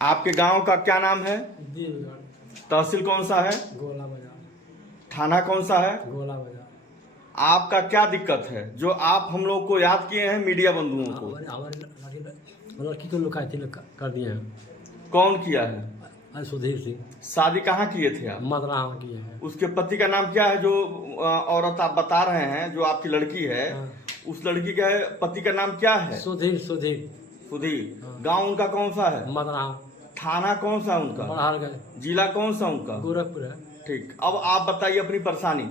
आपके गांव का क्या नाम है? तहसील कौन सा है? गोला बाजार। थाना कौन सा है? गोला बाजार। आपका क्या दिक्कत है जो आप हम लोग को याद किए हैं मीडिया बंधुओं को? हमारे लड़की को लोग कर दिए हैं। कौन किया है? अरे सुधीर सिंह। शादी कहाँ किए थे आप? मदरा किए हैं। उसके पति का नाम क्या है जो औरत आप बता रहे हैं जो आपकी लड़की है? हाँ। उस लड़की का पति का नाम क्या है? सुधीर सुधीर। सुधीर। हाँ। गांव उनका कौन सा है? मदरा। थाना कौन सा है उनका? बड़हरगंज। जिला कौन सा उनका? गोरखपुर है। ठीक, अब आप बताइए अपनी परेशानी।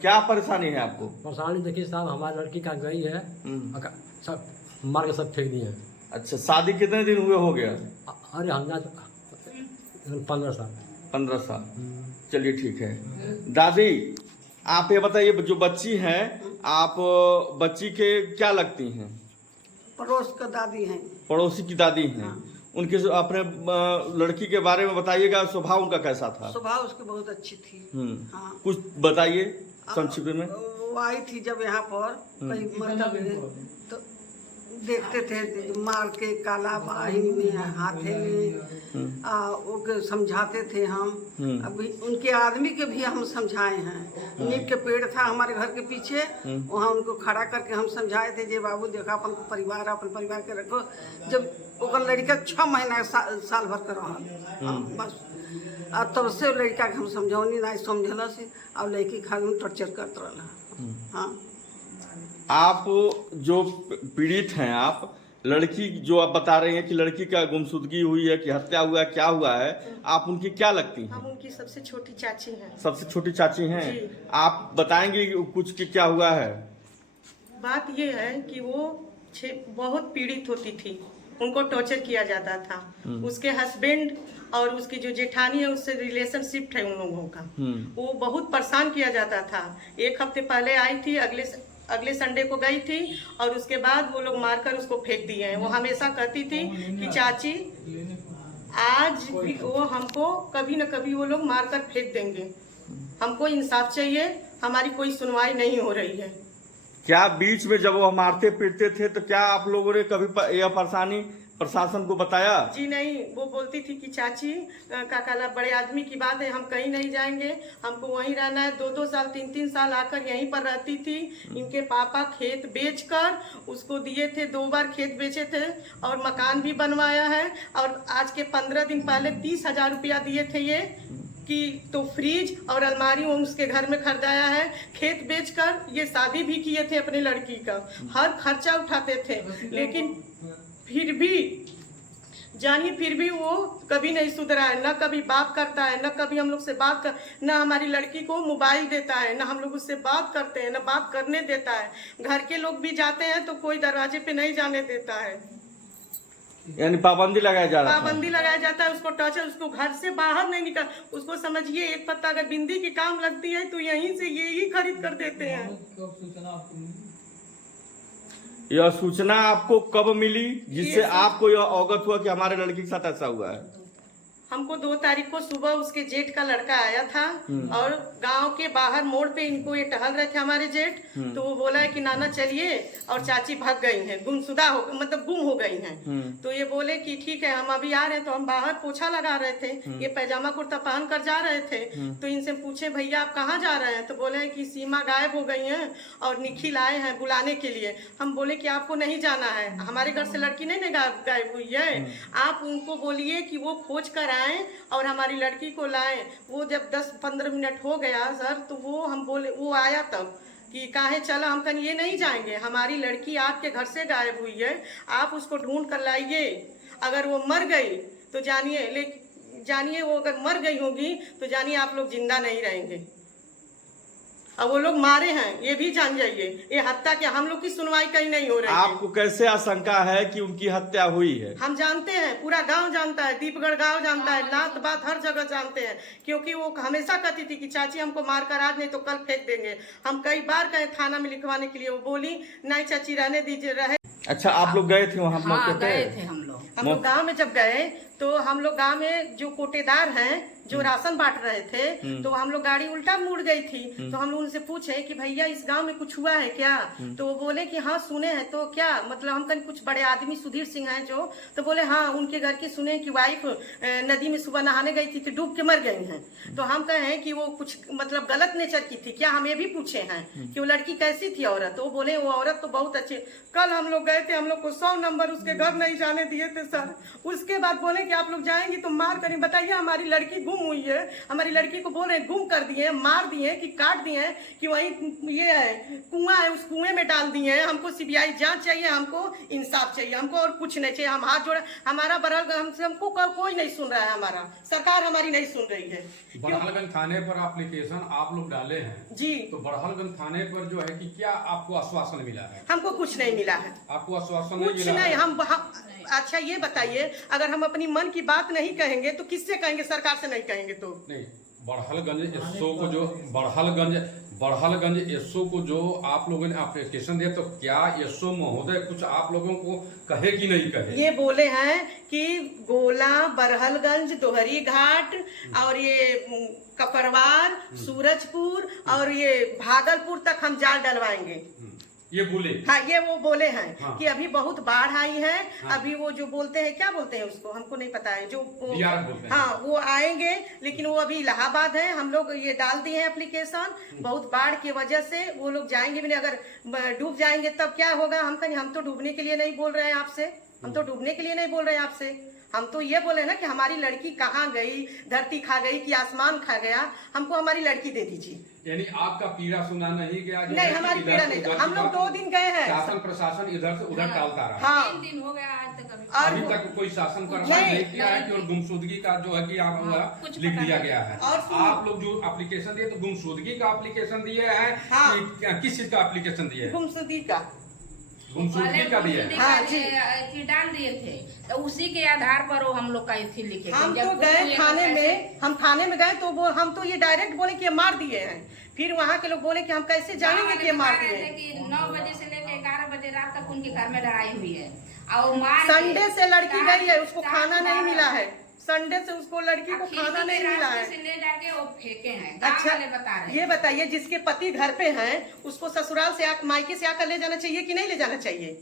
क्या परेशानी है आपको? परेशानी देखिए साहब, हमारी लड़की का गई है, सब मार के सब फेंक दिए हैं। अच्छा, शादी कितने दिन हुए हो गया? अरे हम 15 साल। 15 साल। चलिए ठीक है। दादी, आप ये बताइए, जो बच्ची हैं, आप बच्ची के क्या लगती हैं? पड़ोस का दादी हैं। पड़ोसी की दादी हैं। हाँ। उनके अपने लड़की के बारे में बताइएगा, स्वभाव उनका कैसा था? स्वभाव उसकी बहुत अच्छी थी। हाँ। कुछ बताइए संक्षिप्त में। वो आई थी जब यहाँ पर कई मतलब तो देखते थे मार के काला बाही में हाथे में वो समझाते थे हम। अभी उनके आदमी के भी हम समझाए हैं। नीम के पेड़ था हमारे घर के पीछे, वहाँ उनको खड़ा करके हम समझाए थे जे बाबू देखा अपन परिवार के रखो। जब ओकर लड़का 6 महीना साल भर का रहा बस, और तब से लड़का के हम समझौनी नहीं समझला से, और लड़की खाली टॉर्चर करते रहा। हाँ। आप जो पीड़ित हैं, आप लड़की जो आप बता रहे हैं कि लड़की का गुमशुदगी हुई है कि हत्या हुआ है, क्या हुआ है, आप उनकी क्या लगती हैं? हम उनकी सबसे छोटी चाची हैं। सबसे छोटी चाची हैं? जी। आप बताएंगे कुछ कि क्या हुआ है? बात ये है कि वो बहुत पीड़ित होती थी, उनको टॉर्चर किया जाता था। उसके हस्बैंड और उसकी जो जेठानी है उससे रिलेशनशिप है उन लोगों का। वो बहुत परेशान किया जाता था। 1 हफ्ते पहले आई थी, अगले संडे को गई थी, और उसके बाद वो लोग मारकर उसको फेंक दिए हैं। वो हमेशा कहती थी कि चाची आज भी वो हमको कभी न कभी वो लोग मारकर फेंक देंगे, हमको इंसाफ चाहिए, हमारी कोई सुनवाई नहीं हो रही है। क्या बीच में जब वो मारते पीटते थे तो क्या आप लोगों ने कभी यह परेशानी प्रशासन को बताया? जी नहीं, वो बोलती थी कि चाची काकाला बड़े आदमी की बात है, हम कहीं नहीं जाएंगे, हमको वहीं रहना है। 2-2 साल 3-3 साल आकर यहीं पर रहती थी। इनके पापा खेत बेचकर उसको दिए थे, 2 बार खेत बेचे थे और मकान भी बनवाया है। और आज के 15 दिन पहले 30,000 रुपया दिए थे ये कि तो फ्रिज और अलमारी वो उसके घर में खरीदाया है। खेत बेचकर ये शादी भी किए थे अपनी लड़की का, हर खर्चा उठाते थे, लेकिन फिर भी वो कभी नहीं सुधरा है। न कभी बात करता है, न कभी हम लोग से बात कर, न हमारी लड़की को मोबाइल देता है, न हम लोग उससे बात करते हैं, न बात करने देता है। घर के लोग भी जाते हैं तो कोई दरवाजे पे नहीं जाने देता है। यानी पाबंदी लगाया जा रहा है? पाबंदी लगाया जाता है, उसको टॉर्चर, उसको घर से बाहर नहीं निकल। उसको समझिए, एक पत्ता अगर बिंदी की काम लगती है तो यहीं से यही खरीद कर देते हैं। यह सूचना आपको कब मिली जिससे आपको यह अवगत हुआ कि हमारे लड़की के साथ ऐसा हुआ है? हमको 2 तारीख को सुबह उसके जेठ का लड़का आया था, और गांव के बाहर मोड़ पे इनको ये टहल रहे थे हमारे जेठ। तो वो बोला है कि नाना चलिए, और चाची भाग गई हैं, गुमशुदा हो मतलब गुम हो गई हैं। तो ये बोले कि ठीक है हम अभी आ रहे हैं। तो हम बाहर पोछा लगा रहे थे, ये पैजामा कुर्ता पहन कर जा रहे थे। तो इनसे पूछे भैया आप कहाँ जा रहे हैं? तो बोले कि सीमा गायब हो गई हैं और निखिल आए हैं बुलाने के लिए। हम बोले कि आपको नहीं जाना है, हमारे घर से लड़की नहीं गायब हुई है, आप उनको बोलिए कि वो खोज कर आए और हमारी लड़की को लाएं। वो जब 10-15 मिनट हो गया सर, तो वो हम बोले, वो आया तब कि काहे चला। हम कहीं ये नहीं जाएंगे, हमारी लड़की आपके घर से गायब हुई है, आप उसको ढूंढ कर लाइए। अगर वो मर गई तो जानिए वो अगर मर गई होगी तो जानिए आप लोग जिंदा नहीं रहेंगे। अब वो लोग मारे हैं ये भी जान जाइए। ये हत्या क्या, हम लोग की सुनवाई कहीं नहीं हो रही है। आपको कैसे आशंका है कि उनकी हत्या हुई है? हम जानते हैं, पूरा गांव जानता है, दीपगढ़ गांव जानता है, नात बात हर जगह जानते हैं। क्योंकि वो हमेशा कहती थी कि चाची हमको मारकर आज नहीं तो कल फेंक देंगे। हम कई बार गए थाना में लिखवाने के लिए, वो बोली नहीं चाची रहने दीजिए रहे। अच्छा, आप लोग गए थे वहाँ? हाँ, गए थे हम लोग। हम लोग गाँव में जब गए तो हम लोग गांव में जो कोटेदार हैं जो राशन बांट रहे थे, तो हम लोग गाड़ी उल्टा मुड़ गई थी। तो हम लोग उनसे पूछे कि भैया इस गांव में कुछ हुआ है क्या? तो वो बोले कि हाँ सुने हैं। तो क्या मतलब हम कहीं कुछ बड़े आदमी सुधीर सिंह हैं जो, तो बोले हाँ उनके घर की सुने कि वाइफ नदी में सुबह नहाने गई थी तो डूब के मर गई हैं। तो हम कहे कि वो कुछ मतलब गलत नेचर की थी क्या? हम ये भी पूछे हैं कि वो लड़की कैसी थी औरत? तो वो बोले वो औरत तो बहुत अच्छी। कल हम लोग गए थे, हम लोग को 100 नंबर उसके घर नहीं जाने दिए थे सर। उसके बाद बोले कि आप लोग जाएंगे तो मार करें। बताइए हमारी लड़की गुम हुई है, हमारी लड़की को बोल रहे गुम कर दिए, मार दिए कि काट दिए कि वही ये है कुआं है उस कुएं में डाल दिए हैं। हमको सीबीआई जांच चाहिए, हमको इंसाफ चाहिए, हमको और कुछ नहीं चाहिए। हम हाथ जोड़े, हमारा हमको कोई नहीं सुन रहा है, हमारा सरकार हमारी नहीं सुन रही है। बड़हलगंज थाने पर एप्लीकेशन आप लोग डाले हैं जी, तो बड़हलगंज थाने पर जो है कि क्या आपको आश्वासन मिला है? हमको कुछ नहीं मिला है, आपको आश्वासन नहीं कुछ मिला नहीं। है? हम अच्छा ये बताइए, अगर हम अपनी मन की बात नहीं कहेंगे तो किससे कहेंगे? सरकार से नहीं कहेंगे तो नहीं, बड़हलगंज एसओ को जो बड़हलगंज एसओ को जो आप लोगों ने एप्लीकेशन दिया, तो क्या एसओ महोदय कुछ आप लोगों को कहे कि नहीं कहे? ये बोले हैं कि गोला, बरहलगंज, दोहरी घाट और ये कपरवार, सूरजपुर और ये भागलपुर तक हम जाल डलवाएंगे। ये बोले? हाँ, ये वो बोले हैं। हाँ। कि अभी बहुत बाढ़ आई है। हाँ। अभी वो जो बोलते हैं, क्या बोलते हैं उसको, हमको नहीं पता है, जो DRF बोलते हैं। हाँ वो आएंगे, लेकिन वो अभी इलाहाबाद है। हम लोग ये डाल दिए हैं एप्लीकेशन, बहुत बाढ़ की वजह से वो लोग जाएंगे भी नहीं। अगर डूब जाएंगे तब क्या होगा? हम तो डूबने के लिए नहीं बोल रहे हैं आपसे, हम तो डूबने के लिए नहीं बोल रहे हैं आपसे। हम तो ये बोले ना कि हमारी लड़की कहाँ गई, धरती खा गई कि आसमान खा गया, हमको हमारी लड़की दे दीजिए। यानी आपका पीड़ा सुना नहीं गया? नहीं, हमारी पीड़ा नहीं। हम लोग 2 दिन गए हैं, शासन प्रशासन इधर से उधर टालता रहा। हाँ 3 दिन हो गया आज तक अभी तक कोई शासन कार्रवाई नहीं किया है कि और गुमशुदगी का जो है कि आप कुछ लिख पता दिया नहीं। गया है। और आप लोग जो एप्लीकेशन दिए तो गुमशुदगी का एप्लीकेशन दिए हैं हाँ। कि किस चीज का एप्लीकेशन दिए हैं? गुमशुदगी का। गुमशुदगी का दिया है। हाँ, जी। थी डाल दिए थे, तो उसी के आधार पर वो हम लोग का थी लिखे। हम जब तो कुछ गए ये थाने लोग में, हम थाने में गए तो वो हम तो ये डायरेक्ट बोले कि ये मार दिए हैं। फिर वहाँ के लोग बोले कि हम कैसे जानेंगे कि ये मार दिए हैं? कि 9 बजे से लेकर 11 बजे रात तक उनके घर में लड़ाई हुई है और मार संडे से लड़की गई है, उसको खाना नहीं मिला है। संडे से उसको लड़की को खाना नहीं मिला है। से ले जाके वो फेंके हैं। गाँव अच्छा वाले बता रहे हैं। ये बताइए, जिसके पति घर पे हैं उसको ससुराल से मायके से आकर ले जाना चाहिए कि नहीं ले जाना चाहिए?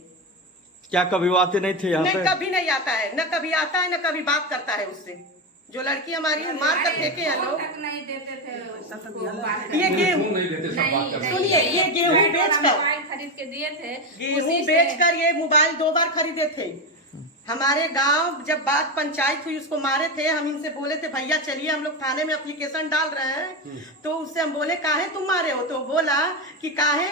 क्या कभी वो आते नहीं थे यहाँ नहीं, पे? कभी नहीं आता है, न कभी आता है, न कभी बात करता है उससे। जो लड़की हमारी मार कर फेंके हैं लोग। तक नहीं देते थे उसको बात ये करने। गेहूं क्यों नहीं देते सब बात करते? सुनिए, ये गेहूं बेचकर मोबाइल खरीद के दिए थे। गेहूं उसी से- बेचकर ये मोबाइल 2 बार खरीदे थे। हमारे गांव जब बात पंचायत हुई उसको मारे थे। हम इनसे बोले थे भैया चलिए हम लोग थाने में एप्लीकेशन डाल रहे हैं। तो उससे हम बोले काहे तुम मारे हो? तो बोला कि काहे,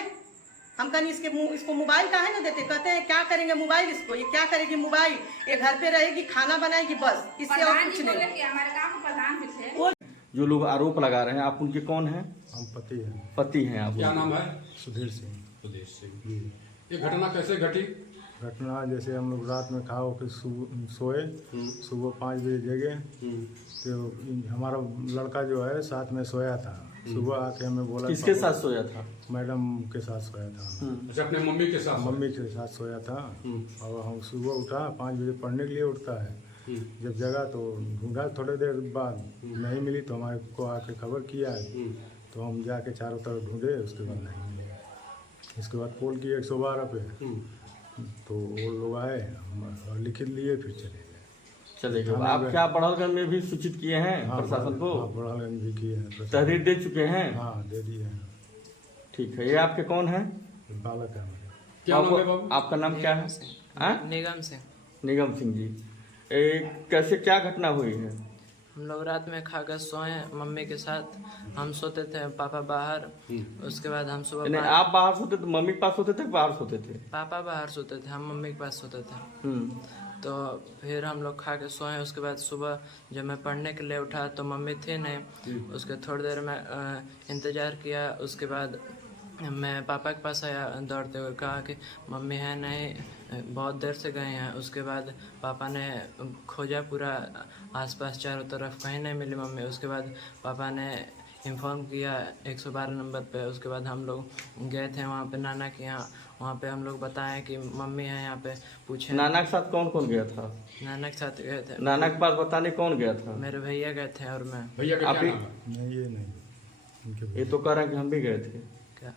हम कहीं इसको मोबाइल काहे ना देते? कहते हैं क्या करेंगे मोबाइल, इसको ये क्या करेगी मोबाइल, ये घर पे रहेगी, खाना बनाएगी, बस इससे और प्रधान कुछ जी बोले नहीं। कि हमारे गांव के प्रधान भी थे। जो लोग आरोप लगा रहे हैं, आप उनके कौन हैं? हम पति हैं, पति हैं आप? क्या नाम है? सुधीर सिंह। सुदेश सिंह। ये घटना कैसे घटी? घटना जैसे हम लोग रात में खा के सोए, सुबह 5 बजे जगे, तो हमारा लड़का जो है साथ में सोया था। सुबह आके हमें बोला किसके साथ सोया था? मैडम के साथ सोया था, अच्छा, अपने मम्मी के साथ? मम्मी के साथ सोया था। और हम सुबह उठा, 5 बजे पढ़ने के लिए उठता है। जब जगा तो ढूंढा, थोड़ी देर बाद नहीं मिली तो हमारे को आके खबर किया है। तो हम जाके चारों तरफ ढूंढे, उसके बाद नहीं मिले। इसके बाद कॉल किए 112 पे, तो वो लोग आए, हम लिखित लिए, फिर चले गए। चलेगा। थाने आप में- क्या बड़हलगंज में भी सूचित किए हैं हाँ, प्रशासन को? हाँ, बड़हलगंज भी किए हैं प्रशासन। तहरीर दे चुके हैं? हाँ, दे दिए हैं। ठीक है। ये आपके कौन है? बालक है हमारे। क्या नाम है बाबू? आपका नाम क्या है? हाँ? निगम से। निगम सिंह जी। कैसे क्या घटना हुई है? हम लोग रात में खाकर सोए मम्मी के साथ। हम सोते थे, पापा बाहर। उसके बाद हम सुबह नहीं, आप बाहर सोते थे? मम्मी के पास सोते थे कि बाहर सोते थे? पापा बाहर सोते थे, हम मम्मी के पास सोते थे। तो फिर हम लोग खा के सोए। उसके बाद सुबह जब मैं पढ़ने के लिए उठा तो मम्मी थी नहीं। उसके थोड़ी देर में इंतज़ार किया। उसके बाद मैं पापा के पास आया दौड़ते हुए, कहा कि मम्मी है नहीं, बहुत देर से गए हैं। उसके बाद पापा ने खोजा पूरा आसपास चारों तरफ, कहीं नहीं मिली मम्मी। उसके बाद पापा ने इन्फॉर्म किया 112 नंबर पे। उसके बाद हम लोग गए थे वहाँ पे नाना के यहाँ। वहाँ पे हम लोग बताएं कि मम्मी है यहाँ पे, पूछे। नाना के साथ कौन कौन गया था? नाना के साथ गए थे, नाना के पास बताने कौन गया था? मेरे भैया गए थे और मैं। भैया का आप क्या ही- नाम है? नहीं ये नहीं उनके ये तो कह रहे हैं कि हम भी गए थे। क्या?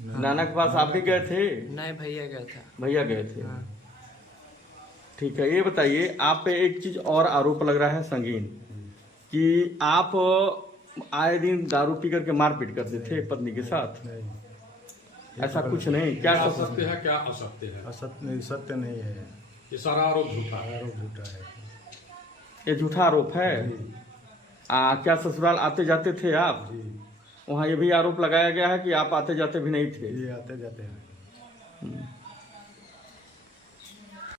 नाना के पास आप भी गए थे? नहीं, भैया गया था। भैया गए थे। हाँ। ठीक है, ये बताइए, आप पे एक चीज और आरोप लग रहा है संगीन, कि आप आए दिन दारू पी करके मारपीट करते थे पत्नी के साथ। नहीं ऐसा कुछ नहीं, क्या क्या सब सत्य है क्या असत्य है? असत्य नहीं, सत्य नहीं है, ये सारा आरोप झूठा है। आरोप झूठा है। ये झूठा आरोप है? क्या ससुराल आते जाते थे आप? जी वहाँ ये भी आरोप लगाया गया है कि आप आते जाते भी नहीं थे। ये आते जाते हैं।